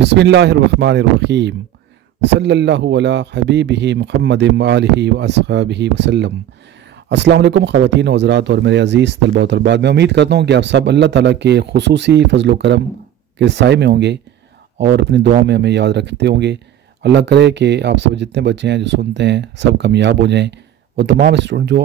बिस्मिल्लाहिर्रहमानिर्रहीम सल्लल्लाहु अला हबीबिही मुहम्मद व आलिहि व अस्हाबिही वसल्लम। अस्सलाम वालेकुम ख़वातीन व हज़रात और मेरे अज़ीज़ तलबा और तलबात, मैं उम्मीद करता हूँ कि आप सब अल्लाह ताला के खुसूसी फ़ज़ल व करम के साए में होंगे और अपनी दुआ में हमें याद रखते होंगे। अल्लाह करे कि आप सब जितने बच्चे हैं जो सुनते हैं सब कामयाब हो जाएँ। वो तमाम स्टूडेंट जो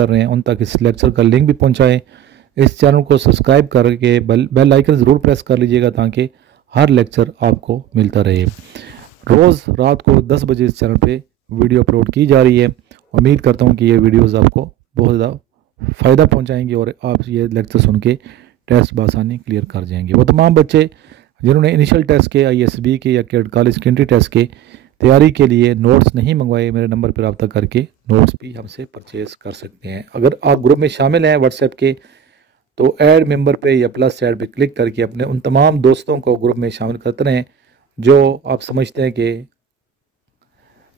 कर रहे हैं उन तक इस लेक्चर का लिंक भी पहुँचाएँ। इस चैनल को सब्सक्राइब करके बेल आइकन ज़रूर प्रेस कर लीजिएगा ताकि हर लेक्चर आपको मिलता रहे। रोज़ रात को 10 बजे इस चैनल पे वीडियो अपलोड की जा रही है। उम्मीद करता हूँ कि ये वीडियोस आपको बहुत ज़्यादा फ़ायदा पहुँचाएंगे और आप ये लेक्चर सुन के टेस्ट बआसानी क्लियर कर जाएंगे। वो तमाम बच्चे जिन्होंने इनिशियल टेस्ट के ISSB के या कैडेट कॉलेज की एंट्री टेस्ट के तैयारी के लिए नोट्स नहीं मंगवाए, मेरे नंबर पर रब्ता करके नोट्स भी हमसे परचेज़ कर सकते हैं। अगर आप ग्रुप में शामिल हैं व्हाट्सएप के तो ऐड मेंबर पे या प्लस ऐड पे क्लिक करके अपने उन तमाम दोस्तों को ग्रुप में शामिल करते रहें जो आप समझते हैं कि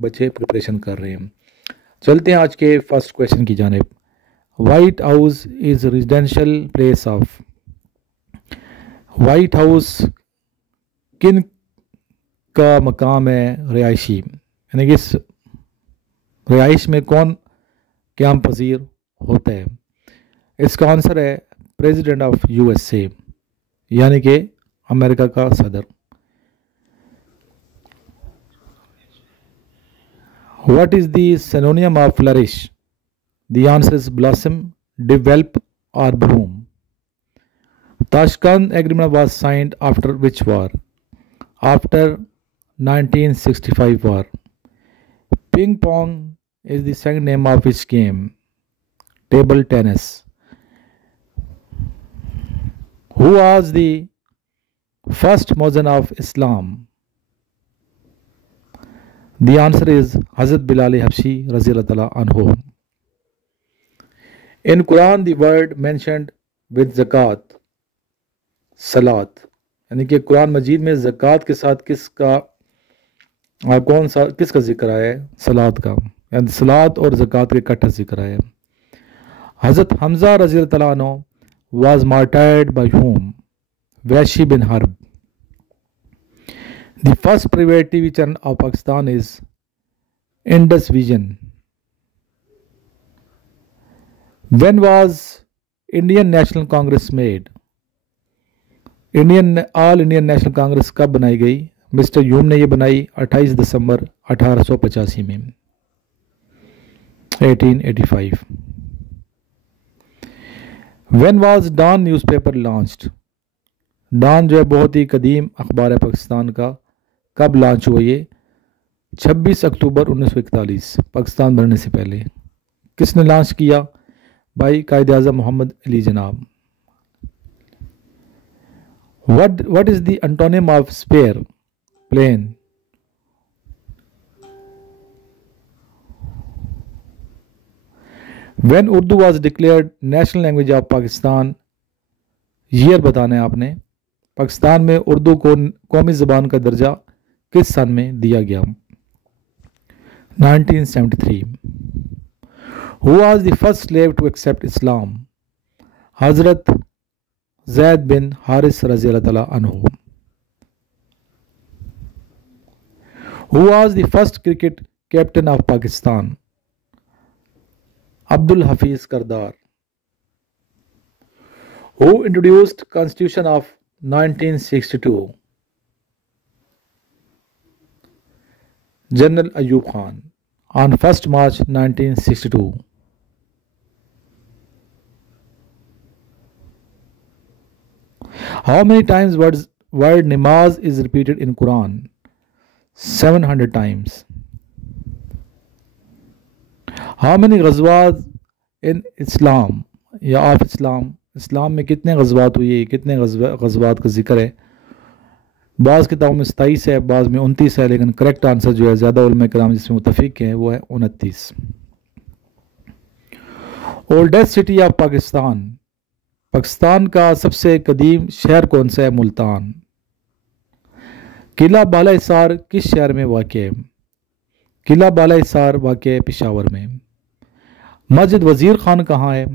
बच्चे प्रिपरेशन कर रहे हैं। चलते हैं आज के फर्स्ट क्वेश्चन की जानिब। White house is residential place of. White house किन का मकाम है रिहायशी, यानी कि इस रिहाइश में कौन क़याम पजीर होता है। इसका आंसर है प्रेसिडेंट ऑफ USA, यानी कि अमेरिका का सदर। What is the synonym of flourish. The answer is blossom, develop और bloom. Tashkent agreement was signed after which war. After 1965 war. Ping pong is the second name of which game? Table tennis. Who was the first Muezzin of Islam? The answer is Hazrat Bilal Habshi Raziyallahu anhu. In Quran the word mentioned with zakat, salat, यानी कि कुरान मजीद में ज़कात के साथ किसका जिक्र आया है? सलात का, यानी सलात और ज़कात के इकट्ठा जिक्र आया है। हज़रत हमज़ा रज़ियल्लाहु अन्हु was martyred by whom? Wahshi bin Harb. The first private TV channel of Pakistan is Indus Vision. When was Indian National Congress made? All Indian national Congress कब बनाई गई? मिस्टर यूम ने ये बनाई 28 दिसंबर 1885 में, 1885। When was Dawn newspaper launched. Dawn जो है बहुत ही कदीम अखबार है पाकिस्तान का, कब लॉन्च हुआ ये? 26 अक्टूबर 1941, पाकिस्तान बनने से पहले। किसने लॉन्च किया? भाई कायद आज़म मोहम्मद अली जनाब। What is the antonym of spare? Plain. When Urdu was declared national language of Pakistan, year बताना है आपने। पाकिस्तान में उर्दू को कौमी ज़बान का दर्जा किस सन में दिया गया? 1973। Who was the first slave to accept Islam? हज़रत ज़ैद बिन हारिस रज़ियल्लाहु अन्हु। Who was the first cricket captain of Pakistan? Abdul Hafiz Kardar. Who introduced Constitution of 1962? General Ayub Khan on 1st March 1962. How many times word namaz is repeated in Quran? 700 times. How many ghazwat in Islam या of Islam, इस्लाम में कितने ग़ज़वात हुए, कितने ग़ज़वात का जिक्र है? बाज़ किताबों में 27 है, बाज़ में 29 है, लेकिन करेक्ट आंसर जो है ज़्यादा उलमा किराम जिसमें मुतफ़िक़ हैं वो है 29। Oldest city of Pakistan. Pakistan का सबसे कदीम शहर कौन सा है? मुल्तान। किला बाला हिसार किस शहर में वाक़ है? किला बाला हिसार वाक़ है पेशावर में। मस्जिद वज़ीर ख़ान कहाँ है?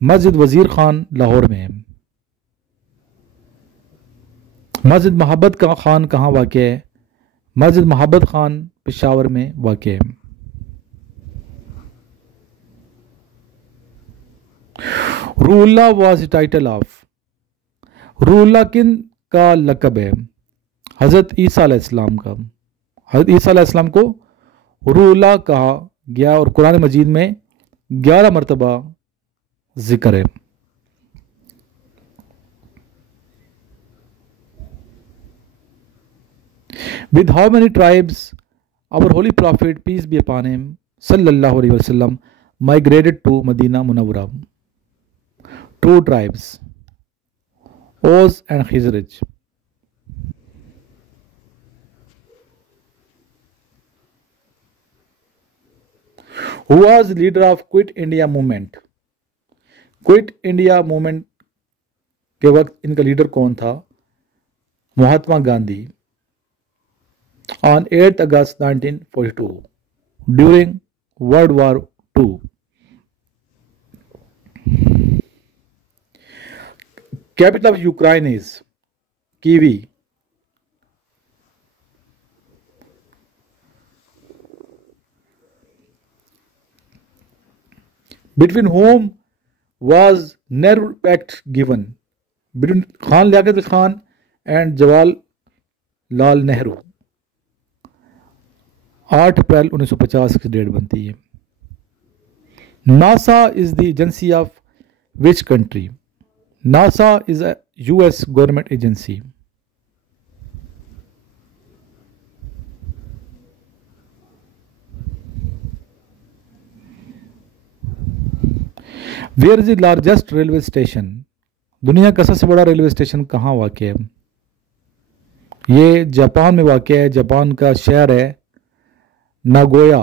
मस्जिद वज़ीर ख़ान लाहौर में है। मस्जिद मोहब्बत का खान कहाँ वाक़ है? मस्जिद मोहब्बत खान पेशावर में वाक़ है। Ruhollah was the title of, Ruhollah किन का लक़ब है? हज़रत ईसा अलैहिस्सलाम का। हज़रत ईसा अलैहिस्सलाम को रूहुल्लाह कहा गया और कुरान मजीद में 11 मरतबा जिक्र है। With how many tribes our holy prophet peace be upon him sallallahu alaihi wasallam migrated to Medina Munawwara? 2 tribes, Aus and Khizraj. Who was the leader of Quit India movement? Quit India movement के वक्त इनका leader कौन था? Mahatma Gandhi. On 8 August 1942 during World War II. Capital of Ukraine is Kyiv. Between whom was Nehru Pact given? Between Khan Liaquat Khan and Jawaharlal Nehru. 8 अप्रैल 1950 की date बनती है। NASA is the agency of which country? NASA is a US government agency. Where is the largest railway station? दुनिया का सबसे बड़ा railway station कहाँ वाक़ है? ये जापान में वाक़ है। जापान का शहर है नागोया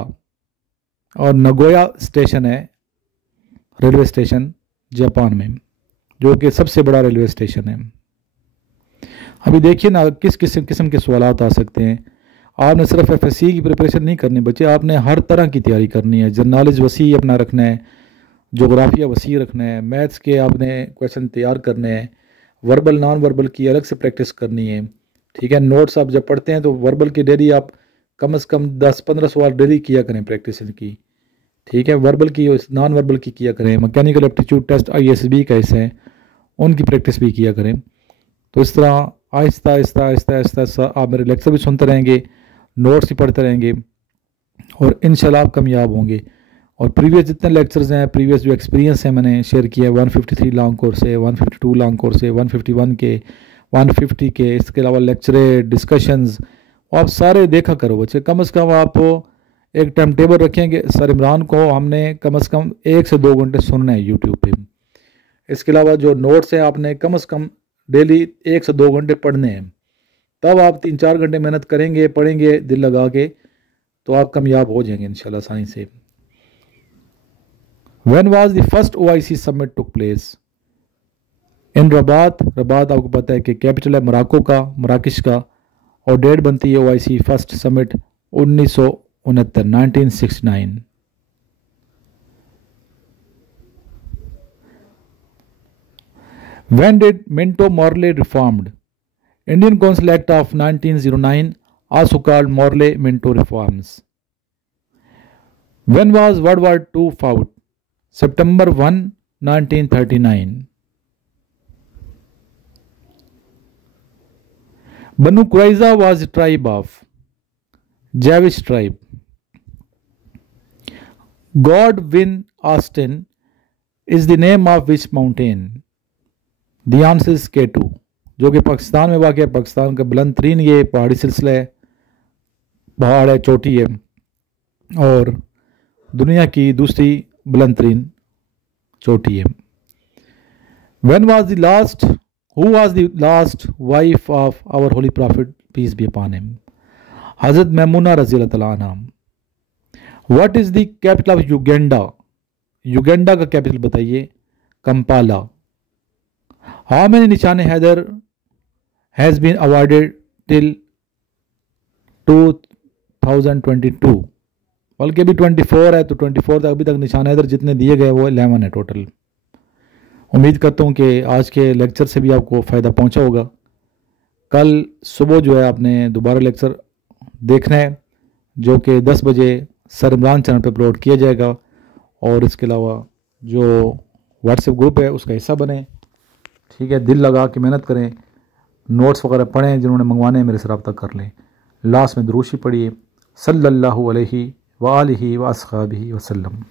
और नागोया स्टेशन है रेलवे स्टेशन जापान में, जो कि सबसे बड़ा रेलवे स्टेशन है। अभी देखिए ना किस किस्म के सवालात आ सकते हैं। आपने सिर्फ एफएससी की प्रिपरेशन नहीं करनी बच्चे, आपने हर तरह की तैयारी करनी है। जर्नलिस्ट वसी अपना रखना है, जोग्राफिया वसी रखना है, मैथ्स के आपने क्वेश्चन तैयार करने हैं, वर्बल नॉन वर्बल की अलग से प्रैक्टिस करनी है। ठीक है, नोट्स आप जब पढ़ते हैं तो वर्बल की डेली आप कम से कम 10-15 सवाल डेली किया करें प्रैक्टिस की। ठीक है, वर्बल की नॉन वर्बल की किया करें। मैकेनिकल एप्टीट्यूड टेस्ट ISSB का हिस्सा है, उनकी प्रैक्टिस भी किया करें। तो इस तरह आहिस्ता आहिस्ता आहिस्ता आहिस्ता आप मेरे लेक्चर भी सुनते रहेंगे, नोट्स भी पढ़ते रहेंगे और इंशाल्लाह आप कामयाब होंगे। और प्रीवियस जितने लेक्चर्स हैं, प्रीवियस जो एक्सपीरियंस है मैंने शेयर किया है, 153 लॉन्ग कोर्स है, 152 लॉन्ग कोर्स है, 151 के, 150 के, इसके अलावा लेक्चर डिस्कशंस आप सारे देखा करो बच्चे। कम से कम आप एक टाइम टेबल रखेंगे। सर इमरान को हमने कम से कम 1 से 2 घंटे सुनना है यूट्यूब पे। इसके अलावा जो नोट्स हैं आपने कम से कम डेली 1 से 2 घंटे पढ़ने हैं। तब आप 3-4 घंटे मेहनत करेंगे, पढ़ेंगे दिल लगा के, तो आप कामयाब हो जाएंगे इंशाल्लाह आसानी से। When was the first OIC summit took place? In Rabat आपको पता है कि कैपिटल है मोरक्को का, मराकश का, और डेट बनती है OIC first summit 1969। When did Minto Morley reformed? Indian Council Act of 1909 also called Morley-Minto reforms. When was World War II fought? September 1, 1939. Banu Qurayza was a tribe of Jewish tribe. Godwin Austen is the name of which mountain? The answer is K2, जो कि पाकिस्तान में वाक़ है। पाकिस्तान का बुलंद तरीन ये पहाड़ी सिलसिला है, पहाड़ है, चोटी है, और दुनिया की दूसरी बुलंद तरीन चोटी है। When was the last, who was the last wife of our holy prophet peace be upon him? हज़रत मैमूना रज़ी अल्लाह तआला अन्हा। What is the capital of Uganda? Uganda का कैपिटल बताइए। कंपाला। How many निशाने Haider has been awarded till 2022? बल्कि अभी 24 है, तो 24 तक अभी तक निशान हैदर जितने दिए गए वो 11 है टोटल। उम्मीद करता हूँ कि आज के लेक्चर से भी आपको फ़ायदा पहुँचा होगा। कल सुबह जो है आपने दोबारा लेक्चर देखना है, जो कि 10 बजे सर इमरान चैनल पर अपलोड किया जाएगा। और इसके अलावा जो व्हाट्सएप ग्रुप है उसका हिस्सा बने, ठीक है। दिल लगा के मेहनत करें, नोट्स वगैरह पढ़ें, जिन्होंने मंगवाने हैं मेरे से रब्ता कर लें। लास्ट में दुरूशी पढ़िए, सल्लल्लाहु अलैहि व आलिहि व अस्हाबिहि वसल्लम।